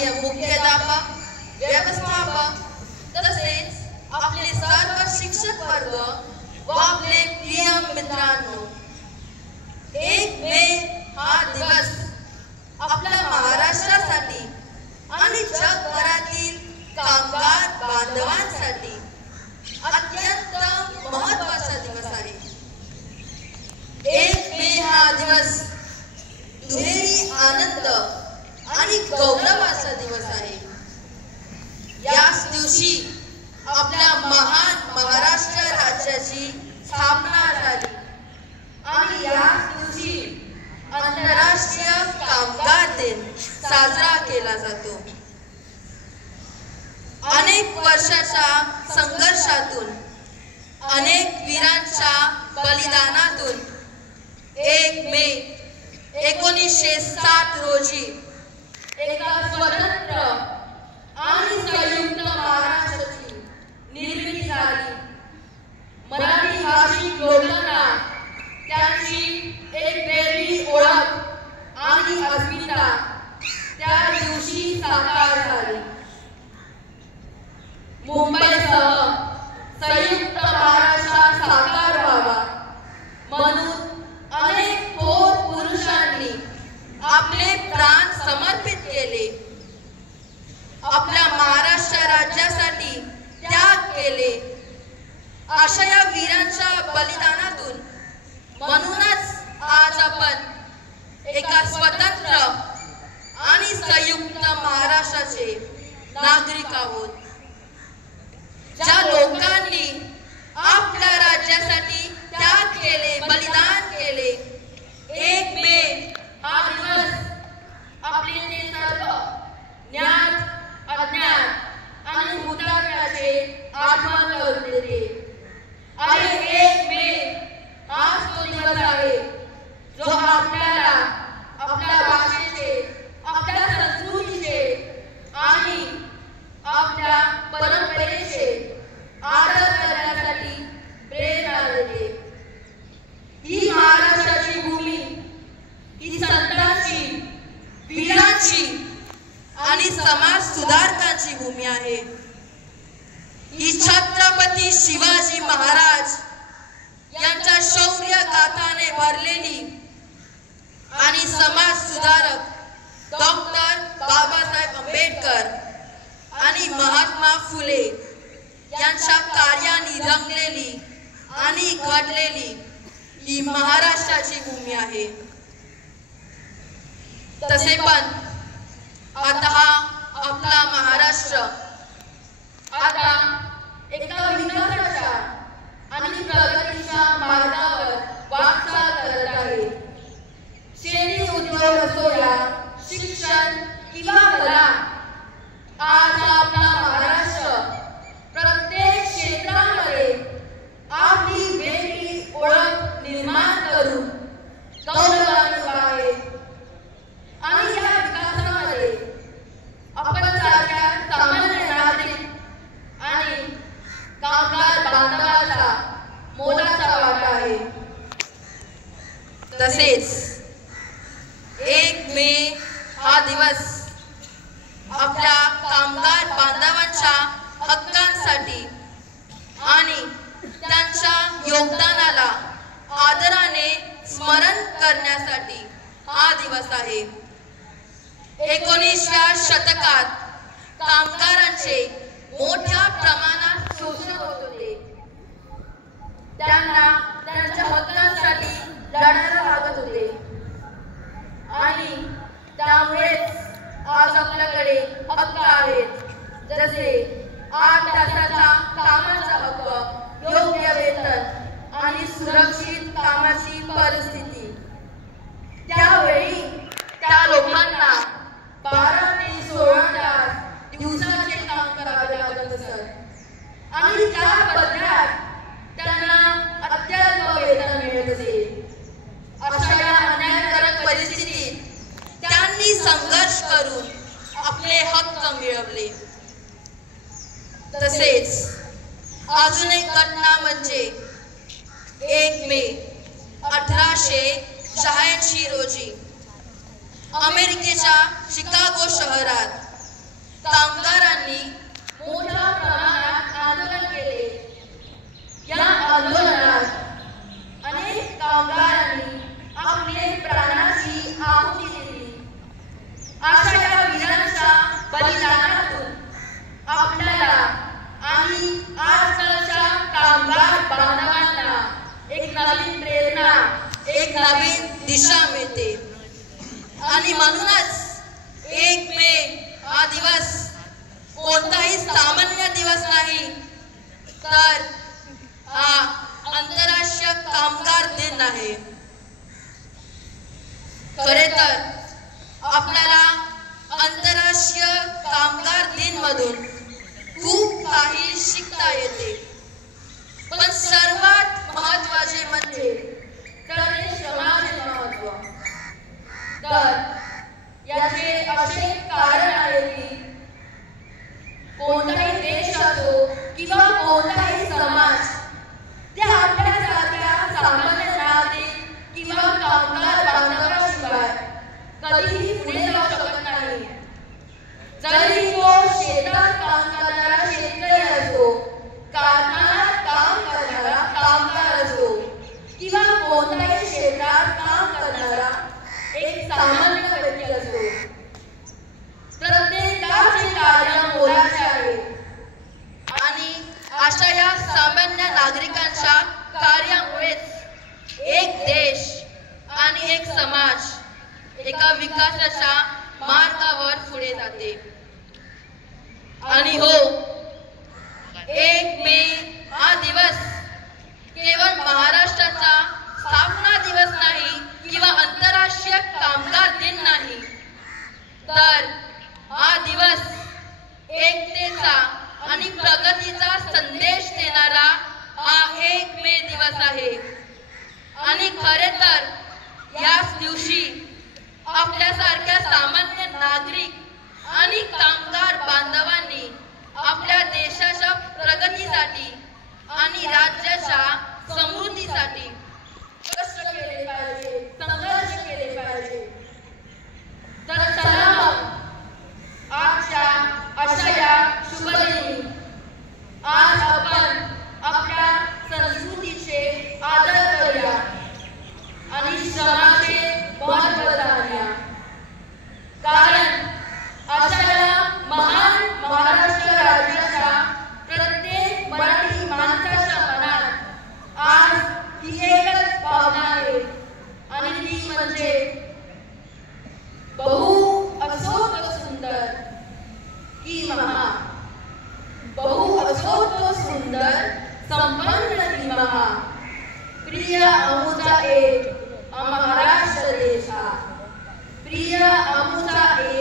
मुख्याध्यापक, व्यवस्थापक तसेच आपले सर्व शिक्षक वर्ग व आपले प्रिय मित्रांनो, 1 मे हा दिवस आपल्या महाराष्ट्रासाठी आणि जगभरातील कामगार बांधवांसाठी अत्यंत महत्त्वाचा दिवस आहे। 1 मे हा दिवस दुहेरी आनंद आणि गौरवाचा दिवस आहे। याच दिवशी आपल्या महान महाराष्ट्र राज्याची स्थापना झाली आणि याच दिवशी आंतरराष्ट्रीय कामगार दिन साजरा केला जातो। अनेक वर्षाच्या संघर्षातून, अनेक वीरांच्या बलिदानातून 1 मे 1960 रोजी एका स्वतंत्र आणि संयुक्त महाराष्ट्राची निर्मिती झाली। मराठी भाषिक लोकांना त्यांची एक वेगळी ओळख आणि अस्मिता त्या दिवशी साकार झाली। मुंबईसह संयुक्त महाराष्ट्र साकार व्हावा म्हणून अनेक थोर पुरुषांनी आपले प्राण समर्पित केले, आपल्या महाराष्ट्र राज्यासाठी त्याग केले। अशा या वीरांच्या बलिदानातून म्हणूनच आज आपण एका स्वतंत्र आणि संयुक्त महाराष्ट्राचे नागरिक आहोत। ज्या लोकांनी आपल्या राज्यासाठी त्याग केले, बलिदान केले, 1 मे हा दिवस आपले ते सर्व ज्ञात अज्ञात आणि हुतात्म्याचे आठवण करून देते। आणि 1 मे हाच तो दिवस आहे जो आपल्याला आपल्या भाषेचे, आपल्या संस्कृतीचे आणि आपल्या परंपरेचे आदर करण्यासाठी प्रेरणा देते। ही महाराष्ट्राची भूमी ही संतांची, वीरांची आणि समाज सुधारकांची भूमी आहे। ही छत्रपती शिवाजी महाराज यांच्या शौर्य गाथाने भरलेली आणि समाज सुधारक डॉक्टर बाबासाहेब आंबेडकर आणि महात्मा फुले यांच्या कार्याने रंगलेली आणि घडलेली ही महाराष्ट्राची भूमी आहे। तसे पण आता हा आपला महाराष्ट्र आता एका विकासाच्या आणि प्रगतीच्या मार्गावर वाटचाल करत आहे। शेती उद्योग असो या शिक्षण किंवा कला, आज आपला महाराष्ट्र प्रत्येक क्षेत्रामध्ये आपली वेगळी ओळख निर्माण करून गौरवान्वित आहे। आणि या विकासामध्ये आपण सारख्या सामान्य नागरिक आणि कामगार बांधवांचा मोलाचा वाटा आहे। तसेच 1 मे हा दिवस आपल्या कामगार बांधवांच्या हक्कांसाठी आणि त्यांच्या योगदानाला आदराने स्मरण करण्यासाठी हा दिवस आहे। 19व्या शतकात कामगारांचे मोठ्या प्रमाणात शोषण होत होते। त्यांना त्यांच्या हक्कांसाठी लढायला लागत होते आणि त्यामुळेच आज आपल्याकडे हक्क आहेत, जसे 8 तासाचा कामाचा हक्क, योग्य वेतन आणि सुरक्षित कामाची परिस्थिती। त्यावेळी त्या लोकांना 12 ते 16 तास दिवसाचे काम करावे लागत असत आणि त्या बदल्यात त्यांना अत्यल्प वेतन मिळत असे। अशा या अन्यायकारक परिस्थितीत त्यांनी संघर्ष करून आपले हक्क मिळवले। तसेच अजून एक घटना म्हणजे 1 मे 1886 रोजी अमेरिकेच्या शिकागो शहरात कामगारांनी मोठ्या प्रमाणात आंदोलन केले. या आंदोलनात अनेक कामगारांनी आपले प्राणाची आहुती दिली. अशा या वीरांच्या बलिदानातून आपल्याला आणि आजकालच्या कामगार बांधवांना एक नवीन प्रेरणा, एक नवीन दिशा मिळते. आणि म्हणूनच 1 मे हा दिवस कोणताही सामान्य दिवस नाही, तर हा आंतरराष्ट्रीय कामगार दिन आहे. खरे तर आपल्याला आंतरराष्ट्रीय कामगार दिन मधून खूप काही शिकता येते, पण सर्वात महत्त्वाचे म्हणजे तरुण श्रमाचे महत्त्व. तर याचे असे कारण आहे की कोणताही देश असो किंवा कोणताही समाज त्या आपल्यासारख्या सामान्य नागरिक किंवा कामगार बांधवाशिवाय कधीही पुढे जाऊ शकत नाही. जरी तो शेतात काम करणारा शेतकरी असो, कारखान्यात काम करणारा कामगार असो किंवा कोणत्याही क्षेत्रात काम करणारा एक सामान्य व्यक्ती असो, प्रत्येकाचे कार्य मोलाचे आहे. आणि अशा या सामान्य नागरिकांच्या कार्यामुळेच एक देश आणि एक समाज एका विकासाच्या मार्गावर पुढे जाते. आणि हो, 1 मे हा दिवस केवळ महाराष्ट्राचा स्थापना दिवस नाही किंवा आंतरराष्ट्रीय कामगार दिन नाही, तर हा दिवस एकतेचा आणि प्रगतीचा संदेश देणारा हा 1 मे दिवस आहे. आणि खरे तर याच दिवशी आपल्यासारख्या सामान्य नागरिक आणि कामगार बांधवांनी आपल्या देशाच्या प्रगतीसाठी आणि राज्याच्या समृद्धीसाठी कष्ट केले पाहिजे, संघर्ष केले पाहिजे. तर चला मग आजच्या अशा या शुभदिनी आज आपण आपल्या संस्कृतीचे आदर करूया आणि श्रमाचे महत्त्व जाणूया. कारण अशा या महान महाराष्ट्र राज्याच्या प्रत्येक मराठी माणसाच्या मनात आज ही एकच भावना आहे, आणि ती म्हणजे बहु असो तो सुंदर की महा, बहु असो तो सुंदर संपन्न की महा, प्रिय अमुचा एक महाराष्ट्र देशा, प्रिय अमुचा एक